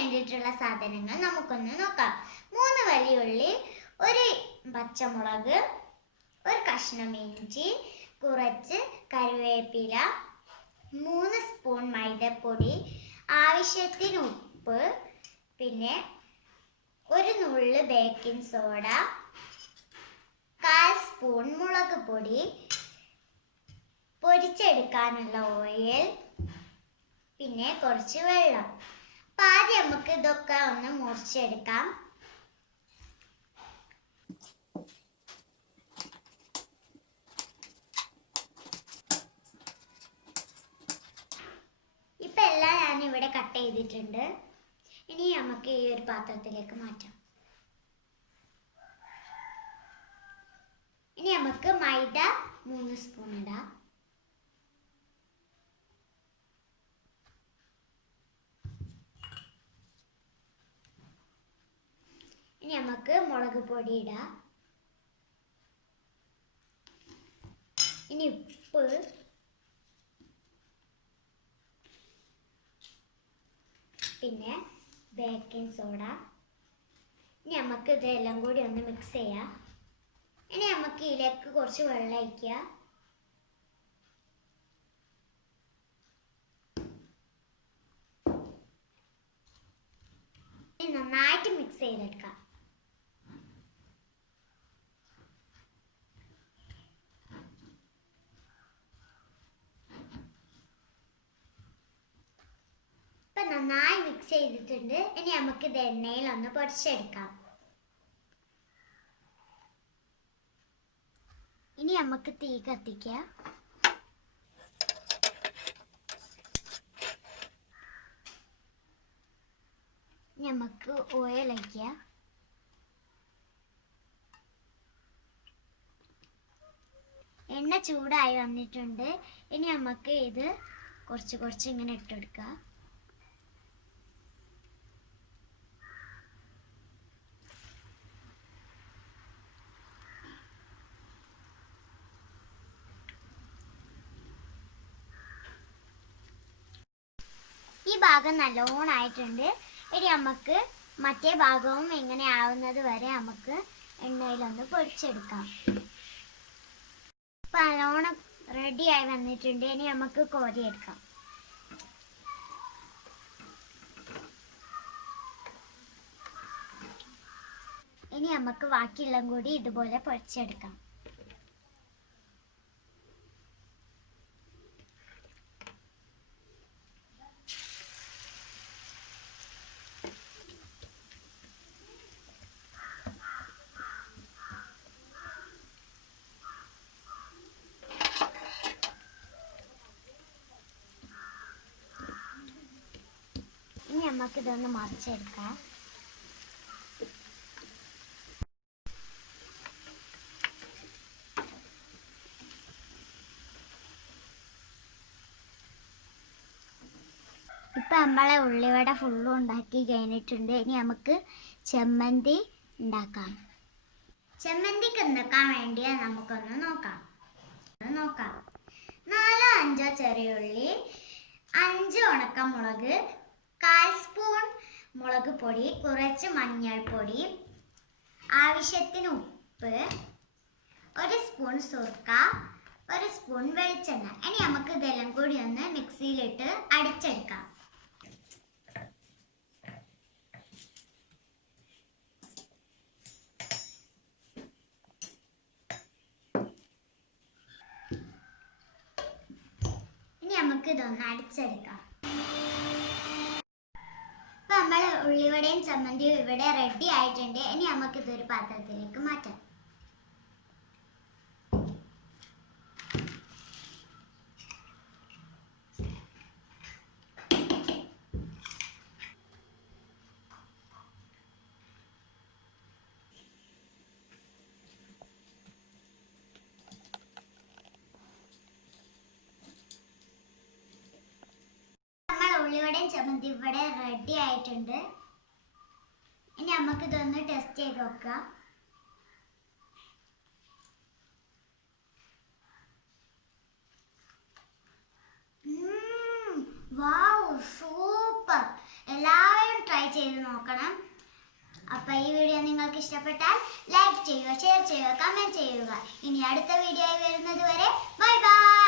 വേണ്ടിയിട്ടുള്ള സാധനങ്ങൾ നമുക്കൊന്ന് നോക്കാം. മൂന്ന് വലിയുള്ളി ഒരു പച്ചമുളക് ഒരു കഷ്ണം ഇഞ്ചി കുറച്ച് കറിവേപ്പില മൂന്ന് സ്പൂൺ മൈദപ്പൊടി ആവശ്യത്തിന് ഉപ്പ് പിന്നെ ഒരു നുള്ള് ബേക്കിംഗ് സോഡ കാൽ സ്പൂൺ മുളക് പൊടി പൊരിച്ചെടുക്കാനുള്ള ഓയിൽ പിന്നെ കുറച്ച് വെള്ളം. ആദ്യം നമുക്ക് ഇതൊക്കെ ഒന്ന് മുറിച്ചെടുക്കാം. ഇപ്പൊ എല്ലാം ഞാൻ ഇവിടെ കട്ട് ചെയ്തിട്ടുണ്ട്. ഇനി നമുക്ക് ഈ ഒരു പാത്രത്തിലേക്ക് മാറ്റാം. ഇനി നമുക്ക് മൈദ മൂന്ന് സ്പൂൺ ഇടാം. നമുക്ക് മുളക് പൊടി ഇടാം. ഇനി ഉപ്പ്. പിന്നെ ബേക്കിംഗ് സോഡ ഇനി നമുക്ക് ഇതെല്ലാം കൂടി ഒന്ന് മിക്സ് ചെയ്യാം. ഇനി നമുക്ക് ഇതിലേക്ക് കുറച്ച് വെള്ളം അയക്കുക നന്നായിട്ട് മിക്സ് ചെയ്തെടുക്കാം. നന്നായി മിക്സ് ചെയ്തിട്ടുണ്ട്. ഇനി നമുക്ക് ഇത് എണ്ണയിൽ ഒന്ന് പൊടിച്ചെടുക്കാം. ഇനി നമുക്ക് തീ കത്തിക്കാം. നമുക്ക് ഓയിൽ എണ്ണ ചൂടായി വന്നിട്ടുണ്ട്. ഇനി നമുക്ക് ഇത് കുറച്ച് കുറച്ച് ഇങ്ങനെ ഇട്ടെടുക്കാം ഈ ഭാഗം നല്ലോണം ആയിട്ടുണ്ട് ഇനി നമുക്ക് മറ്റേ ഭാഗവും എങ്ങനെ ആവുന്നത് വരെ നമുക്ക് എണ്ണയിലൊന്ന് പൊരിച്ചെടുക്കാം ഇപ്പൊ നല്ലോണം റെഡി ആയി വന്നിട്ടുണ്ട്. ഇനി നമുക്ക് കോരിയെടുക്കാം ഇനി നമുക്ക് ബാക്കിയെല്ലാം കൂടി ഇതുപോലെ പൊരിച്ചെടുക്കാം ഇനി നമുക്ക് ഇതൊന്ന് മറിച്ചെടുക്കാം. ഇപ്പൊ നമ്മളെ ഉള്ളിവട ഫുള്ളും ഉണ്ടാക്കി കഴിഞ്ഞിട്ടുണ്ട്. ഇനി നമുക്ക് ചെമ്മന്തി ഉണ്ടാക്കാം. ചെമ്മന്തിക്ക് ഉണ്ടാക്കാൻ വേണ്ടിയ നമുക്കൊന്ന് നോക്കാം. നോക്കാം. നാലോ അഞ്ചോ ചെറിയ ഉള്ളി അഞ്ച് ഉണക്കമുളക് കാൽ സ്പൂൺ മുളക് പൊടി കുറച്ച് മഞ്ഞൾപ്പൊടി ആവശ്യത്തിന് ഉപ്പ് ഒരു സ്പൂൺ സുർക്ക ഒരു സ്പൂൺ വെളിച്ചെണ്ണ. ഇനി നമുക്ക് ഇതെല്ലാം കൂടി ഒന്ന് മിക്സിയിലിട്ട് അടിച്ചെടുക്കാം. ഇനി നമുക്ക് ഇതൊന്ന് അടിച്ചെടുക്കാം ഇപ്പൊ നമ്മൾ ഉള്ളിവടയും ചമ്മന്തിയും ഇവിടെ റെഡി ആയിട്ടുണ്ട്. ഇനി നമുക്ക് ഇതൊരു പാത്രത്തിലേക്ക് മാറ്റാം. ചമ്മന്തി ഇവിടെ റെഡി ആയിട്ടുണ്ട്. നമുക്ക് ഇതൊന്ന് ടെസ്റ്റ് ചെയ്ത് നോക്കാം. വാവ് സൂപ്പർ എല്ലാവരും ട്രൈ ചെയ്ത് നോക്കണം. അപ്പൊ ഈ വീഡിയോ നിങ്ങൾക്ക് ഇഷ്ടപ്പെട്ടാൽ ലൈക്ക് ചെയ്യുക ഷെയർ ചെയ്യുക കമന്റ് ചെയ്യുക. ഇനി അടുത്ത വീഡിയോ വരുന്നത് വരെ ബൈ ബൈ